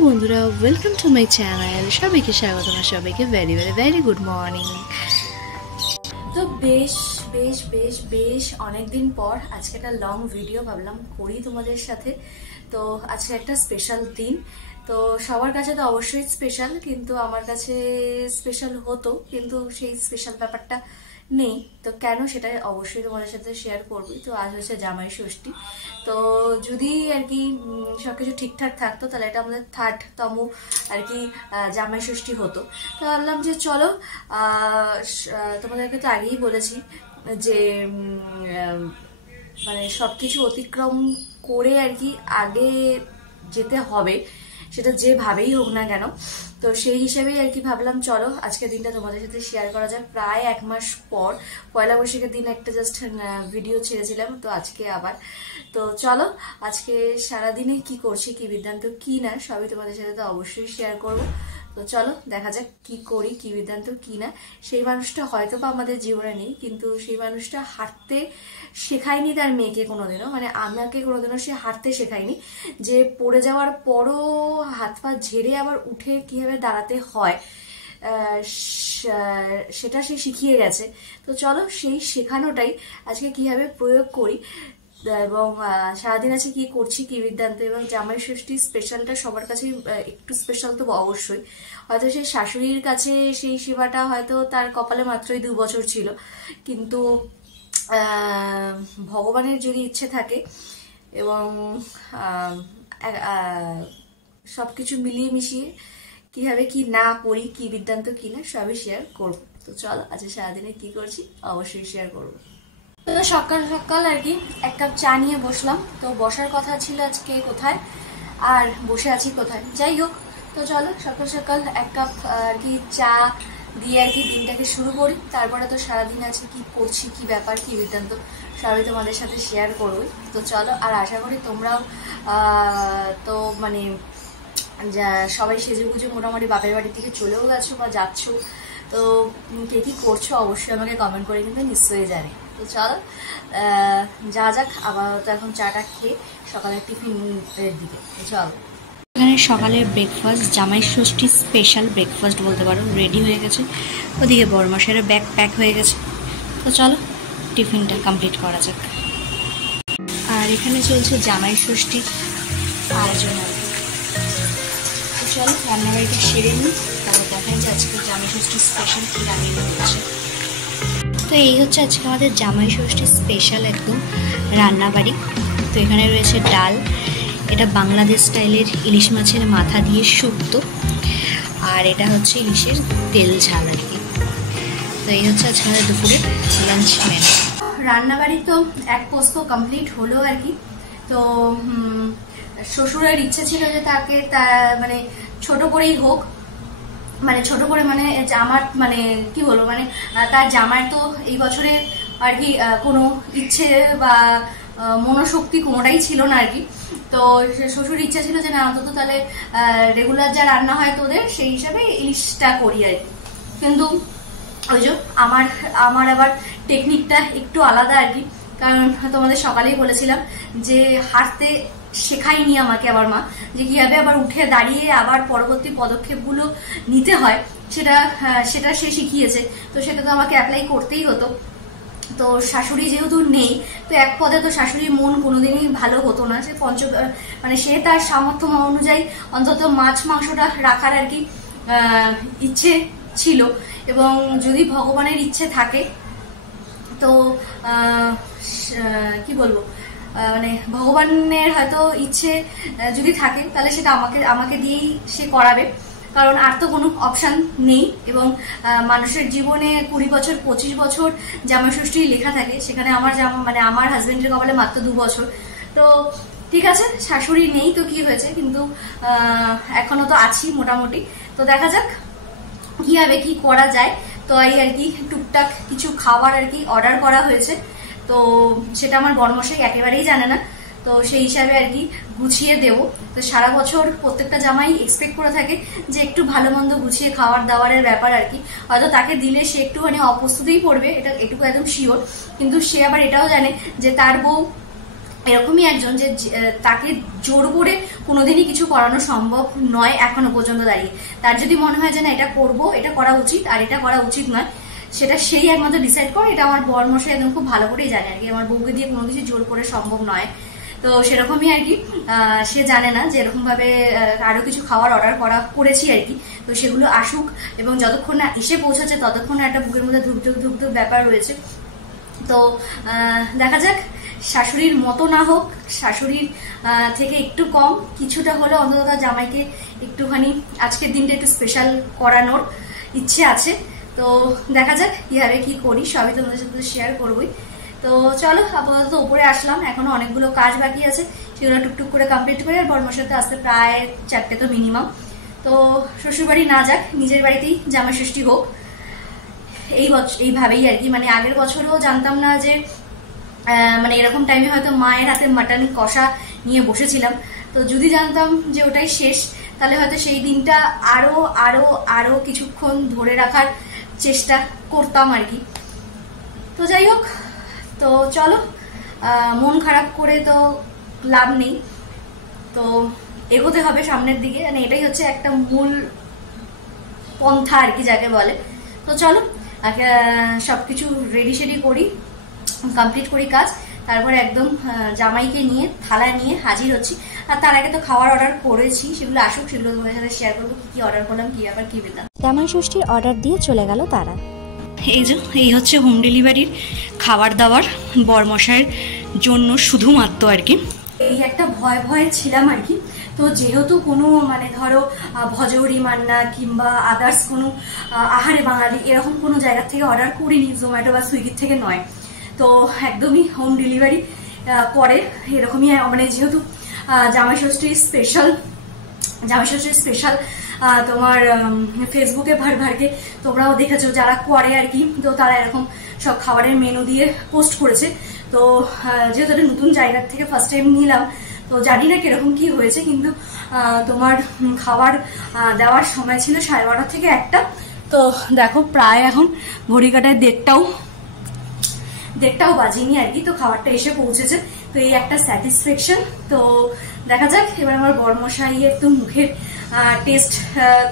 Hello বন্ধুরা, welcome to my channel. সবাইকে স্বাগত, সবাইকে very very very good morning. তো বেশ বেশ বেশ বেশ অনেকদিন পর আজকে একটা লং ভিডিও ভাবলাম করি তোমাদের সাথে। তো আজকে একটা স্পেশাল দিন। তো সবার কাছে তো অবশ্যই স্পেশাল, কিন্তু আমার কাছে স্পেশাল হতো, কিন্তু সেই স্পেশাল ব্যাপারটা নেই। তো কেন, সেটা অবশ্যই তোমাদের সাথে শেয়ার করবি। তো আজ হচ্ছে জামাই ষষ্ঠী। তো যদি আর কি সবকিছু ঠিকঠাক থাকতো তাহলে এটা আমাদের 3rd-তম আর কি জামাই ষষ্ঠী হতো। তো ভাবলাম যে চলো, তোমাদেরকে তো আগেই বলেছি যে মানে সবকিছু অতিক্রম করে আর কি আগে যেতে হবে, সেটা যেভাবেই হোক না কেন। তো সেই হিসেবেই আর কি ভাবলাম চলো আজকের দিনটা তোমাদের সাথে শেয়ার করা যায়। প্রায় 1 মাস পর পয়লা বৈশাখের দিন একটা জাস্ট ভিডিও ছেড়েছিলাম, তো আজকে আবার। তো চলো আজকে সারাদিনে কি করছি, কি বৃত্তান্ত কি না, সবই তোমাদের সাথে তো অবশ্যই শেয়ার করবো। তো চলো দেখা যাক কি করি, কি বৃত্তান্ত কি না। সেই মানুষটা হয়তো বা আমাদের জীবনে নেই, কিন্তু সেই মানুষটা হাঁটতে শেখায়নি তার মেয়েকে কোনোদিনও, মানে আমাকে কোনোদিনও সে হাঁটতে শেখায়নি। যে পড়ে যাওয়ার পরও হাত পা ঝেড়ে আবার উঠে কিভাবে দাঁড়াতে হয় সেটা সে শিখিয়ে গেছে। তো চলো সেই শেখানোটাই আজকে কিভাবে প্রয়োগ করি, এবং সারাদিন আছে কি করছি, কি বৃত্তান্ত। এবং জামাই ষষ্ঠী স্পেশালটা সবার কাছে একটু স্পেশাল তো অবশ্যই। হয়তো সেই শাশুড়ির কাছে সেই সেবাটা হয়তো তার কপালে মাত্রই 2 বছর ছিল, কিন্তু ভগবানের যদি ইচ্ছে থাকে এবং সবকিছু মিলিয়ে মিশিয়ে কিভাবে কি না করি, কি বৃত্তান্ত কি না, সবই শেয়ার করবো। তো চলো আজকে সারাদিনে কি করছি অবশ্যই শেয়ার করবো। তো সকাল সকাল আর কি 1 কাপ চা নিয়ে বসলাম। তো বসার কথা ছিল আজকে কোথায়, আর বসে আছি কোথায়, যাই হোক। তো চলো সকাল সকাল 1 কাপ আর কি চা দিয়ে আর কি দিনটাকে শুরু করি। তারপরে তো সারাদিন আছে কি করছি, কি ব্যাপার, কি বৃত্তান্ত, সবই তোমাদের সাথে শেয়ার করবো। তো চলো, আর আশা করি তোমরাও তো মানে যা সবাই সেজে গুজে মোটামুটি বাপের বাড়ির থেকে চলেও গেছো বা যাচ্ছ। তো কে কি করছো অবশ্যই আমাকে কমেন্ট করে কিন্তু নিশ্চয়ই জানি। তো চলো যা যাক, আবার তো এখন চাটা খেয়ে সকালের টিফিনের দিকে চলো। এখানে সকালের ব্রেকফাস্ট, জামাই ষষ্ঠী স্পেশাল ব্রেকফাস্ট বলতে পারো, রেডি হয়ে গেছে। ওদিকে বড়মাসের ব্যাগ প্যাক হয়ে গেছে। তো চলো টিফিনটা কমপ্লিট করা যাক। আর এখানে চলছে জামাই ষষ্ঠীর আয়োজন। তো চলো রান্নাবাড়িটা সেরে নিই, তারপর দেখাই যে আজকে জামাই ষষ্ঠীর স্পেশাল কী রান্না হচ্ছে। তো এই হচ্ছে আজকে আমাদের জামাই ষষ্ঠীর স্পেশাল একদম রান্নাবাড়ি। তো এখানে রয়েছে ডাল, এটা বাংলাদেশ স্টাইলের ইলিশ মাছের মাথা দিয়ে শুক্তো, আর এটা হচ্ছে ইলিশের তেল ঝাল আর কি। তো এই হচ্ছে আজকে আমাদের দুপুরের লাঞ্চ মেনু। রান্নাবাড়ি তো 1 পোস্ত কমপ্লিট হলো আর কি। তো শ্বশুরের ইচ্ছে ছিল যে তাকে মানে ছোট করেই হোক, মানে ছোট করে মানে আমার মানে কি বলবো, মানে তার জামাই তো এই বছরে আর কি কোনো ইচ্ছে বা মনোশক্তি কোনোটাই ছিল না আর কি। তো শ্বশুর ইচ্ছা ছিল যে না অন্তত তাহলে রেগুলার যা রান্না হয় তোদের সেই হিসাবে ইলিশটা করি আর কি। কিন্তু ওই যে আমার আবার টেকনিকটা একটু আলাদা আর কি। কারণ তোমাদের সকালেই বলেছিলাম যে হাঁটতে শেখায়নি আমাকে আবার মা, যে কিভাবে আবার উঠে দাঁড়িয়ে আবার পরবর্তী পদক্ষেপগুলো নিতে হয় সেটা সে শিখিয়েছে। তো সেটা তো আমাকে অ্যাপ্লাই করতেই হতো। তো শাশুড়ি যেহেতু নেই, তো এক পদে তো শাশুড়ির মন কোনোদিনই ভালো হতো না। সে মানে সে তার সামর্থ্য অনুযায়ী অন্তত মাছ মাংসটা রাখার আর কি ইচ্ছে ছিল। এবং যদি ভগবানের ইচ্ছে থাকে তো কি বলবো, মানে ভগবানের হয়তো ইচ্ছে যদি থাকে তাহলে সেটা আমাকে দিয়েই সে করাবে। কারণ আর তো কোনো অপশান নেই। এবং মানুষের জীবনে 20 বছর 25 বছর জামাই ষষ্ঠী লেখা থাকে, সেখানে মানে আমার হাজবেন্ডের কপালে মাত্র 2 বছর। তো ঠিক আছে, শাশুড়ি নেই তো কি হয়েছে, কিন্তু এখনো তো আছি মোটামুটি। তো দেখা যাক কিভাবে কি করা যায়। তো এই আর কি টুকটাক কিছু খাবার আর কি অর্ডার করা হয়েছে। তো সেটা আমার বড়মশাই একেবারেই জানে না। তো সেই হিসাবে আর কি গুছিয়ে দেবো। তো সারা বছর প্রত্যেকটা জামাই এক্সপেক্ট করে থাকে যে একটু ভালো মন্দ গুছিয়ে খাবার দাবারের ব্যাপার আর কি। হয়তো তাকে দিলে সে একটুখানি অপ্রস্তুতেই পড়বে, এটুকু একদম শিওর। কিন্তু সে আবার এটাও জানে যে তার বউ এরকমই একজন যে তাকে জোর করে কোনোদিনই কিছু করানো সম্ভব নয় এখনো পর্যন্ত দাঁড়িয়ে। তার যদি মনে হয় যে না এটা করবো, এটা করা উচিত আর এটা করা উচিত নয়, সেটা সেই একমাত্র ডিসাইড করে। এটা আমার বরমশাই একদম খুব ভালো করেই জানে আর কি, আমার বউকে দিয়ে কোনো কিছু জোর করে সম্ভব নয়। তো সেরকমই আর কি, সে জানে না যে এরকম ভাবে আরো কিছু খাবার অর্ডার করেছি আর কি। তো সেগুলো আসুক, এবং যতক্ষণ না এসে পৌঁছাচ্ছে ততক্ষণ একটা বুকের মধ্যে ধুকধুক ধুকধুক ব্যাপার রয়েছে। তো দেখা যাক, শাশুড়ির মতো না হোক, শাশুড়ির থেকে একটু কম কিছুটা হলে অন্তত জামাইকে একটুখানি আজকের দিনটা একটু স্পেশাল করানোর ইচ্ছে আছে। তো দেখা যাক কিভাবে কি করি, সবই তোমাদের সাথে শেয়ার করবোই। তো চলো, আপাতত উপরে আসলাম, এখনো অনেকগুলো কাজ বাকি আছে, সেগুলো টুকটুক করে কমপ্লিট করে। আর বর্মার সাথে আসতে প্রায় 4টে তো মিনিমাম। তো শ্বশুর বাড়ি না যাক, নিজের বাড়িতেই জামাই ষষ্ঠী হোক, এইভাবেই আর কি। মানে আগের বছরও জানতাম না যে মানে এরকম টাইমে হয়তো মায়ের হাতে মাটন কষা নিয়ে বসেছিলাম। তো যদি জানতাম যে ওটাই শেষ, তাহলে হয়তো সেই দিনটা আরো আরো আরো কিছুক্ষণ ধরে রাখার চেষ্টা করতাম আর কি। তো যাই হোক, তো চলো, মন খারাপ করে তো লাভ নেই, তো এগোতে হবে সামনের দিকে। মানে এটাই হচ্ছে একটা মূল পন্থা আর কি যাকে বলে। তো চলো সবকিছু রেডি সেডি করি, কমপ্লিট করি কাজ, তারপরে একদম জামাইকে নিয়ে থালায় নিয়ে হাজির হচ্ছি। আর তার আগে তো খাবার অর্ডার করেছি, সেগুলো আসুক, সেগুলো তোমাদের সাথে শেয়ার করবো কি অর্ডার করলাম, কি ব্যাপার কি বেতাম। জামাই ষষ্ঠীর অর্ডার দিয়ে চলে গেল তারা। এই হচ্ছে হোম ডেলিভারির খাবার দাবার বরমশাইয়ের জন্য শুধুমাত্র আর কি। এই একটা ভয়ে ছিলাম আর কি। তো যেহেতু কোনো মানে ধরো ভজহরি মান্না কিংবা আদার্স কোনো আহারে বাঙালি এরকম কোনো জায়গা থেকে অর্ডার করিনি, জোম্যাটো বা সুইগির থেকে নয়। তো একদমই হোম ডেলিভারি করে এরকমই, মানে যেহেতু জামাই ষষ্ঠীর স্পেশাল তোমার ফেসবুকে ভারকে তোমরাও দেখেছো যারা করে আর কি। তো তারা এরকম সব খাবারের মেনু দিয়ে পোস্ট করেছে। তো যেহেতু একটা নতুন জায়গার থেকে ফার্স্ট টাইম নিলাম, তো জানি না কিরকম কি হয়েছে, কিন্তু তোমার খাবার দেওয়ার সময় ছিল 12:30 থেকে 1টা। তো দেখো প্রায় এখন ঘড়ি কাটায় 1:30টাও বাজিনি আর কি। তো খাবারটা এসে পৌঁছেছে, তো এই একটা স্যাটিসফ্যাকশন। তো দেখা যাক এবার আমার বরমশাইয়ের তো মুখের টেস্ট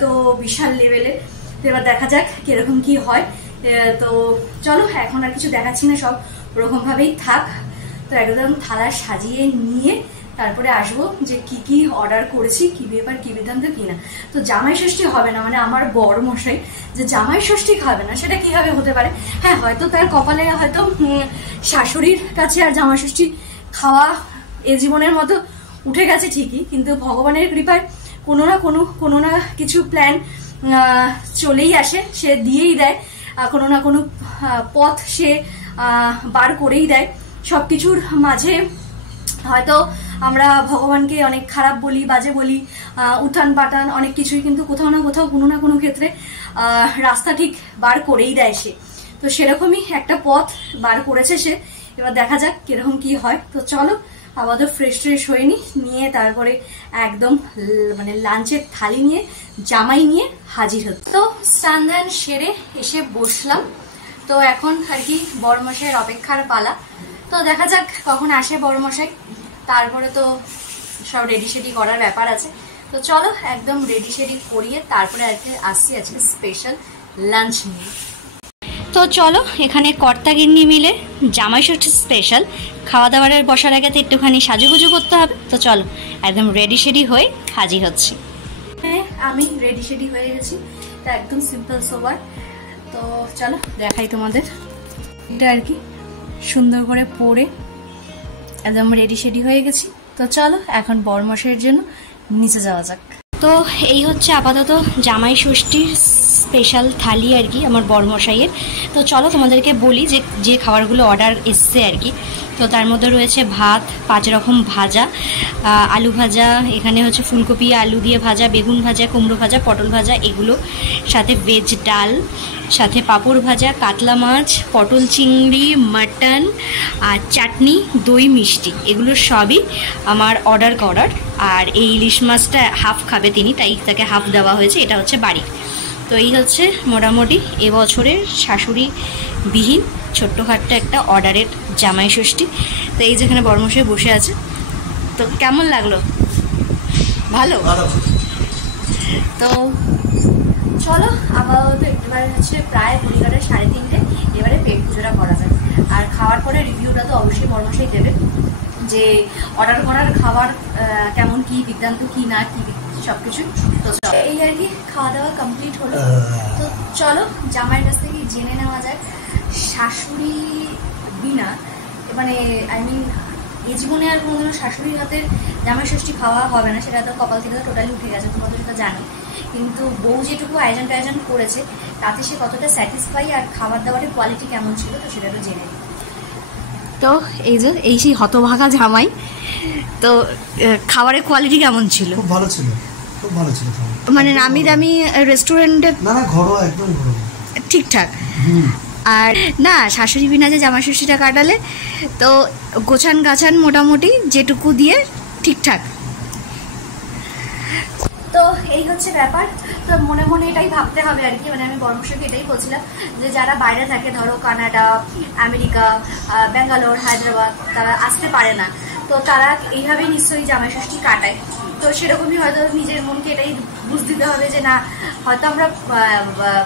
তো বিশাল লেভেলে। তো এবার দেখা যাক কিরকম কি হয়। তো চলো, এখন আর কিছু দেখাচ্ছি না, সব ওরকম ভাবেই থাক। তো একদম থালা সাজিয়ে নিয়ে তারপরে আসবো যে কি কি অর্ডার করেছি, কি ব্যাপার কি বিধান্ত কিনা। তো জামাই ষষ্ঠী হবে না, মানে আমার বড় মশাই যে জামাই ষষ্ঠী খাবে না, সেটা কিভাবে হতে পারে? হ্যাঁ, হয়তো তার কপালে হয়তো শাশুড়ির কাছে আর জামাই ষষ্ঠী খাওয়া এ জীবনের মতো উঠে গেছে ঠিকই, কিন্তু ভগবানের কৃপায় কোনো না কিছু প্ল্যান চলেই আসে, সে দিয়েই দেয়, কোনো না কোনো পথ সে বার করেই দেয়। সবকিছুর মাঝে হয়তো আমরা ভগবানকে অনেক খারাপ বলি, বাজে বলি, উঠান পাঠান অনেক কিছুই, কিন্তু কোথাও না কোথাও কোনো না কোনো ক্ষেত্রে রাস্তা ঠিক বার করেই দেয় সে। তো সেরকমই একটা পথ বার করেছে সে। এবার দেখা যাক কিরকম কি হয়। তো চলো, আপাতত ফ্রেশ হয়ে নিয়ে তারপরে একদম মানে লাঞ্চের থালি নিয়ে জামাই নিয়ে হাজির হচ্ছে। তো স্নান ধান সেরে এসে বসলাম। তো এখন আর কি বড়মশাইয়ের অপেক্ষার পালা। তো দেখা যাক কখন আসে বড়মশাই, তারপরে তো সব রেডি সেডি করার ব্যাপার আছে। তো চলো একদম রেডি সেডি করিয়ে তারপরে আসছি আজকে স্পেশাল লাঞ্চ নিয়ে। তো চলো, এখানে কর্তাগিন্নি মিলে জামাই ষষ্ঠী স্পেশাল খাওয়া দাওয়ার বসার আগে তো একটুখানি সাজুগুজু করতে হবে। তো চলো একদম রেডি সেডি হয়ে হাজির হচ্ছি। হ্যাঁ, আমি রেডি সেডি হয়ে গেছি, তো একদম সিম্পল সোবার। তো চলো দেখাই তোমাদের, এটা আর কি সুন্দর করে পরে একদম রেডি সেডি হয়ে গেছি। তো চলো এখন বরমশাইয়ের জন্য নিচে যাওয়া যাক। তো এই হচ্ছে আপাতত জামাই ষষ্ঠীর স্পেশাল থালি আর কি আমার বরমশাইয়ের। তো চলো তোমাদেরকে বলি যে খাবারগুলো অর্ডার এসছে আর কি। তো তার মধ্যে রয়েছে ভাত, 5 রকম ভাজা, আলু ভাজা, এখানে হচ্ছে ফুলকপি আলু দিয়ে ভাজা, বেগুন ভাজা, কুমড়ো ভাজা, পটল ভাজা, এগুলো সাথে ভেজ ডাল, সাথে পাঁপড় ভাজা, কাতলা মাছ, পটল চিংড়ি, মাটন আর চাটনি, দই, মিষ্টি, এগুলো সবই আমার অর্ডার করার। আর এই ইলিশ মাছটা হাফ খাবে তিনি, তাই তাকে হাফ দেওয়া হয়েছে, এটা হচ্ছে বাড়ি। তো এই হচ্ছে মোটামুটি এবছরের শাশুড়ি বিহীন ছোট্টখাট্ট একটা অর্ডারের জামাই ষষ্ঠী। তো এই যেখানে বড়মশাই বসে আছে, তো কেমন লাগলো? ভালো। তো চলো আপাতত এবারে হচ্ছে প্রায় ঘড়িঘাটের 3:30, এবারে পেট পুজোটা করা যায়। আর খাওয়ার পরে রিভিউটা তো অবশ্যই বড়মশাই দেবে যে অর্ডার করার খাবার কেমন, কি বিদ্যান্ত, কি না কি সবকিছু। তো এই আর কি খাওয়া দাওয়া কমপ্লিট হলো। তো চলো জামাইয়ের কাছ থেকে জেনে নেওয়া যায় শাশুড়ি বিনা, মানে আই মিন এই জীবনে আর কোনোদিনও শাশুড়ির হাতের জামাই ষষ্ঠী খাওয়া হবে না, সেটা তো কপাল থেকে টোটালি উঠে গেছে, তোমরা তো সেটা জানো। কিন্তু বউ যেটুকু আয়োজন করেছে তাতে সে কতটা স্যাটিসফাই আর খাবার দাবারের কোয়ালিটি কেমন ছিল, তো সেটা তো জেনে। তো এই সেই হতভাগা জামাই, তো খাবারের কোয়ালিটি কেমন ছিল? খুব ভালো ছিল, খুব ভালো ছিল। মানে নামি দামি রেস্টুরেন্টে না, ঘরোয়া, একদম ঘরোয়া, ঠিকঠাক। আর না, শাশুড়ি বিনা যে জামা ষষ্ঠীটা কাটালে তো গোছান মোটামুটি যেটুকু দিয়ে ঠিকঠাক। তো এই হচ্ছে ব্যাপার। তো মনে মনে এটাই ভাবতে হবে আর কি, মানে আমি বড়মশাইকে এটাই বলছিলাম যে যারা বাইরে থাকে, ধরো কানাডা, আমেরিকা, ব্যাঙ্গালোর, হায়দ্রাবাদ, তারা আসতে পারে না, তো তারা এইভাবেই নিশ্চয়ই জামাই ষষ্ঠী কাটায়। তো সেরকমই হয়তো নিজের মনকে এটাই বুঝ দিতে হবে যে না, হয়তো আমরা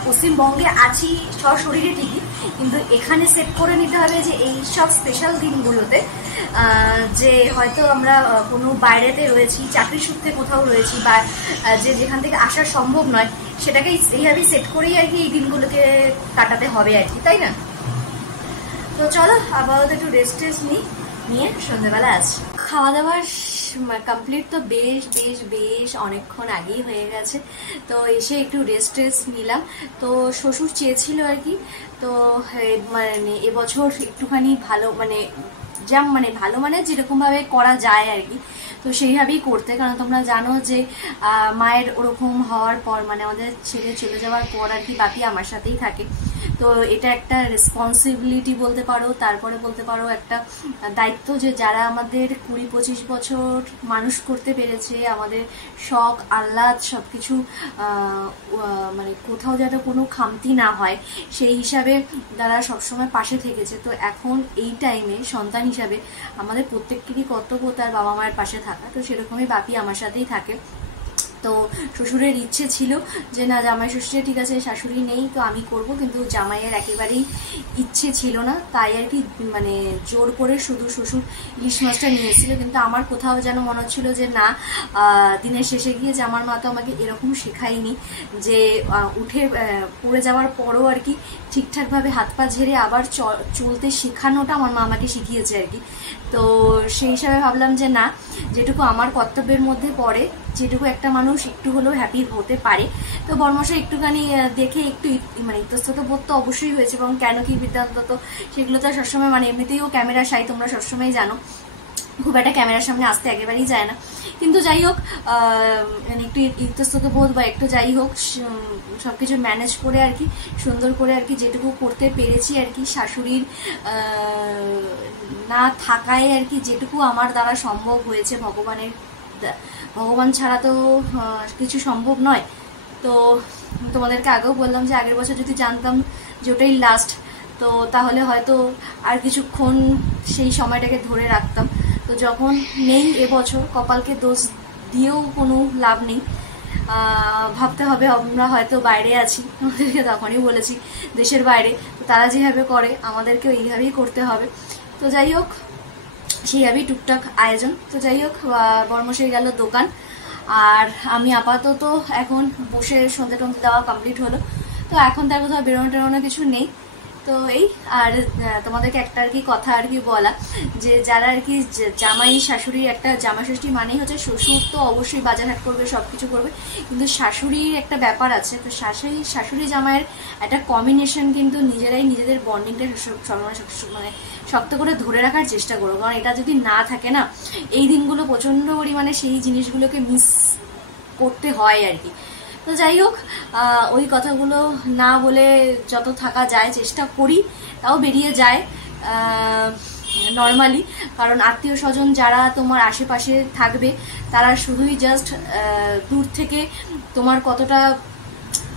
পশ্চিমবঙ্গে আছি সশরীরে ঠিকই, কিন্তু এখানে সেট করে নিতে হবে যে এই সব স্পেশাল দিনগুলোতে যে হয়তো আমরা কোনো বাইরেতে রয়েছি, চাকরি সূত্রে কোথাও রয়েছি, বা যে যেখান থেকে আসা সম্ভব নয়, সেটাকে এইভাবেই সেট করেই আর কি এই দিনগুলোকে কাটাতে হবে আর কি, তাই না? তো চলো আপাতত একটু রেস্ট নিয়ে সন্ধ্যেবেলা আসছি। খাওয়া দাওয়ার কমপ্লিট তো বেশ অনেকক্ষণ আগেই হয়ে গেছে। তো এসে একটু রেস্ট নিলাম। তো শ্বশুর চেয়েছিল আর কি, তো মানে এবছর একটুখানি ভালো, মানে ভালো মানে যেরকমভাবে করা যায় আর কি, তো সেইভাবেই করতে। কারণ তোমরা জানো যে মায়ের ওরকম হওয়ার পর, মানে আমাদের ছেড়ে চলে যাওয়ার পর আর কি বাপি আমার সাথেই থাকে। তো এটা একটা রেসপন্সিবিলিটি বলতে পারো, তারপরে বলতে পারো একটা দায়িত্ব, যে যারা আমাদের 20-25 বছর মানুষ করতে পেরেছে, আমাদের শখ আহ্লাদ সব কিছু মানে কোথাও যাতে কোনো খামতি না হয় সেই হিসাবে তারা সবসময় পাশে থেকেছে। তো এখন এই টাইমে সন্তান হিসাবে আমাদের প্রত্যেকেরই কর্তব্য তার বাবা মায়ের পাশে থাকা। তো সেরকমই বাপি আমার সাথেই থাকে। তো শ্বশুরের ইচ্ছে ছিল যে না, জামাই ষষ্ঠী ঠিক আছে, শাশুড়ি নেই তো আমি করব, কিন্তু জামাইয়ের একেবারেই ইচ্ছে ছিল না, তাই আর কি মানে জোর করে শুধু শ্বশুর ইলিশ মাছটা নিয়ে এসেছিল। কিন্তু আমার কোথাও যেন মনে হচ্ছিল যে না, দিনের শেষে গিয়ে যে আমার মা তো আমাকে এরকম শেখায়নি যে উঠে পড়ে যাওয়ার পরও আর কি ঠিকঠাকভাবে হাত পা ঝেড়ে আবার চলতে শেখানোটা আমার মা আমাকে শিখিয়েছে আর কি। তো সেই হিসাবে ভাবলাম যে না, যেটুকু আমার কর্তব্যের মধ্যে পড়ে, যেটুকু একটা মানুষ একটু হলেও হ্যাপি হতে পারে। তো বর্মশাই একটুখানি দেখে একটু মানে ইতস্তত বোধ তো অবশ্যই হয়েছে, এবং কেন কি বৃত্তান্ত, তো সেগুলো তো সবসময়, মানে এমনিতেও ক্যামেরা সাই, তোমরা সবসময় জানো খুব একটা ক্যামেরার সামনে আসতে একেবারেই যায় না। কিন্তু যাই হোক, মানে একটু ইতস্তত বোধ বা একটু যাই হোক সবকিছু ম্যানেজ করে আর কি, সুন্দর করে আর কি যেটুকু করতে পেরেছি আর কি, শাশুড়ির না থাকায় আর কি যেটুকু আমার দ্বারা সম্ভব হয়েছে, ভগবান ছাড়া তো কিছু সম্ভব নয়। তো তোমাদেরকে আগেও বললাম যে আগের বছর যদি জানতাম যে ওটাই লাস্ট, তো তাহলে হয়তো আর কিছুক্ষণ সেই সময়টাকে ধরে রাখতাম। তো যখন নেই এবছর, কপালকে দোষ দিয়েও কোনো লাভ নেই, ভাবতে হবে আমরা হয়তো বাইরে আছি, আমাদেরকে তখনই বলেছি দেশের বাইরে, তো তারা যেভাবে করে আমাদেরকেও এইভাবেই করতে হবে। তো যাই হোক, সেইভাবেই টুকটাক আয়োজন। তো যাই হোক, বর্মশাই গেল দোকান, আর আমি আপাতত এখন বসে সন্ধ্যে টন্ধে দেওয়া কমপ্লিট হলো। তো এখন তার কোথাও বেরোনো টেরোনো কিছু নেই। তো এই আর তোমাদেরকে একটা আর কি কথা আর কি বলা, যে যারা আর কি জামাই শাশুড়ির একটা জামাই ষষ্ঠী মানেই হচ্ছে শ্বশুর তো অবশ্যই বাজার হাট করবে, সব কিছু করবে, কিন্তু শাশুড়ির একটা ব্যাপার আছে। তো শাশুড়ি জামাইয়ের একটা কম্বিনেশন কিন্তু নিজেরাই নিজেদের বন্ডিংটা মানে শক্ত করে ধরে রাখার চেষ্টা করো, কারণ এটা যদি না থাকে না, এই দিনগুলো প্রচণ্ড পরিমাণে সেই জিনিসগুলোকে মিস করতে হয় আর কি। তো যাই হোক, ওই কথাগুলো না বলে যত থাকা যায় চেষ্টা করি, তাও বেরিয়ে যায় নর্মালি। কারণ আত্মীয় স্বজন যারা তোমার আশেপাশে থাকবে, তারা শুধুই জাস্ট দূর থেকে তোমার কতটা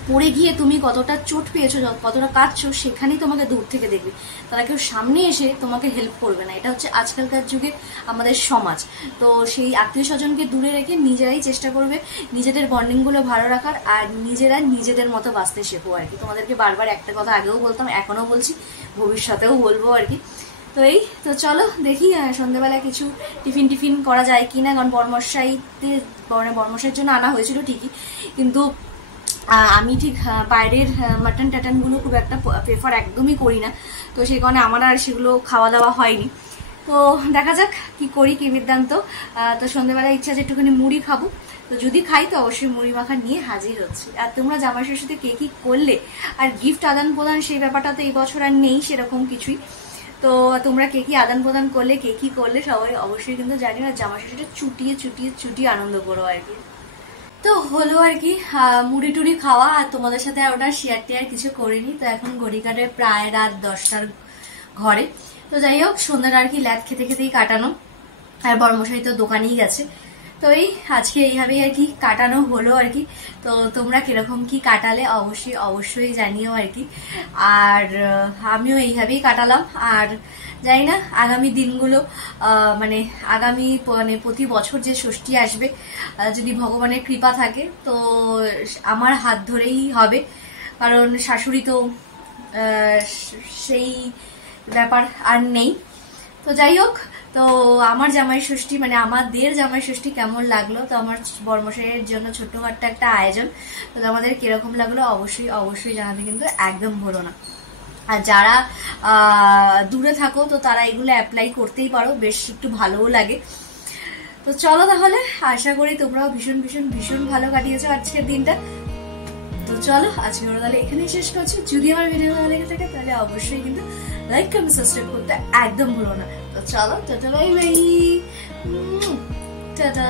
পড়ে গিয়ে তুমি কতটা চোট পেয়েছো, কতটা কাটছো, সেখানেই তোমাকে দূর থেকে দেখবে, তারা কেউ সামনে এসে তোমাকে হেল্প করবে না। এটা হচ্ছে আজকালকার যুগে আমাদের সমাজ। তো সেই আত্মীয় স্বজনকে দূরে রেখে নিজেরাই চেষ্টা করবে নিজেদের বন্ডিংগুলো ভালো রাখার, আর নিজেরা নিজেদের মতো বাঁচতে শেখো আর কি। তোমাদেরকে বারবার একটা কথা আগেও বলতাম, এখনো বলছি, ভবিষ্যতেও বলবো আর কি। তো এই তো চলো দেখি সন্ধ্যেবেলা কিছু টিফিন করা যায় কিনা, কারণ বর্মশাইয়ের জন্য আনা হয়েছিল ঠিকই, কিন্তু আমি ঠিক বাইরের মাটন টাটনগুলো খুব একটা প্রেফার একদমই করি না, তো সেই কারণে আমার আর সেগুলো খাওয়া দাওয়া হয়নি। তো দেখা যাক কি করি, কি বৃত্তান্ত। তো সন্ধ্যেবেলা ইচ্ছা আছে একটুখানি মুড়ি খাবো, তো যদি খাই তো অবশ্যই মুড়ি মাখা নিয়ে হাজির হচ্ছে। আর তোমরা জামাই ষষ্ঠীতে কে কি করলে, আর গিফট আদান প্রদান সেই ব্যাপারটা তো এই বছর আর নেই সেরকম কিছুই। তো তোমরা কে কি আদান প্রদান করলে, কে কি করলে সবাই অবশ্যই কিন্তু জানি। আর জামা ষষ্ঠীটা চুটিয়ে আনন্দ করো আর কি। তো হলো আর কি মুড়ি টুড়ি খাওয়া, আর তোমাদের সাথে আর ওটা শেয়ার টেয়ার কিছু করিনি। তো এখন ঘড়ি কাটে প্রায় রাত 10টার ঘরে। তো যাই হোক, সন্ধ্যাটা আর কি ল্যাদ খেতেই কাটানো, আর বড়মশাই তো দোকানেই গেছে। তো এই আজকে এইভাবেই আর কি কাটানো হলো আর কি। তো তোমরা কিরকম কি কাটালে অবশ্যই জানিও আর কি। আর আমিও এইভাবেই কাটালাম। আর জানি না আগামী দিনগুলো মানে প্রতি বছর যে ষষ্ঠী আসবে, যদি ভগবানের কৃপা থাকে তো আমার হাত ধরেই হবে, কারণ শাশুড়ি তো সেই ব্যাপার আর নেই। তো যাই হোক, তো আমার জামাই ষষ্ঠী মানে আমাদের জামাই ষষ্ঠী কেমন লাগলো, তো আমার বর্মশাইয়ের জন্য ছোট্টখাট্ট একটা আয়োজন, তো আমাদের কিরকম লাগলো অবশ্যই জানাতে কিন্তু একদম ভুলো না। আর যারা দূরে থাকো তো তারা এগুলো অ্যাপ্লাই করতেই পারো, বেশ একটু ভালোও লাগে। তো চলো তাহলে, আশা করি তোমরাও ভীষণ ভালো কাটিয়েছো আজকের দিনটা। তো চলো আজকে আমরা তাহলে এখানেই শেষ করছি। যদি আমার ভিডিও ভালো লেগে থাকে তাহলে অবশ্যই কিন্তু লাইক কমেন্ট সাবস্ক্রাইব করতে একদম ভুলো না। তো চলো, টাটা বাই বাই, টাটা।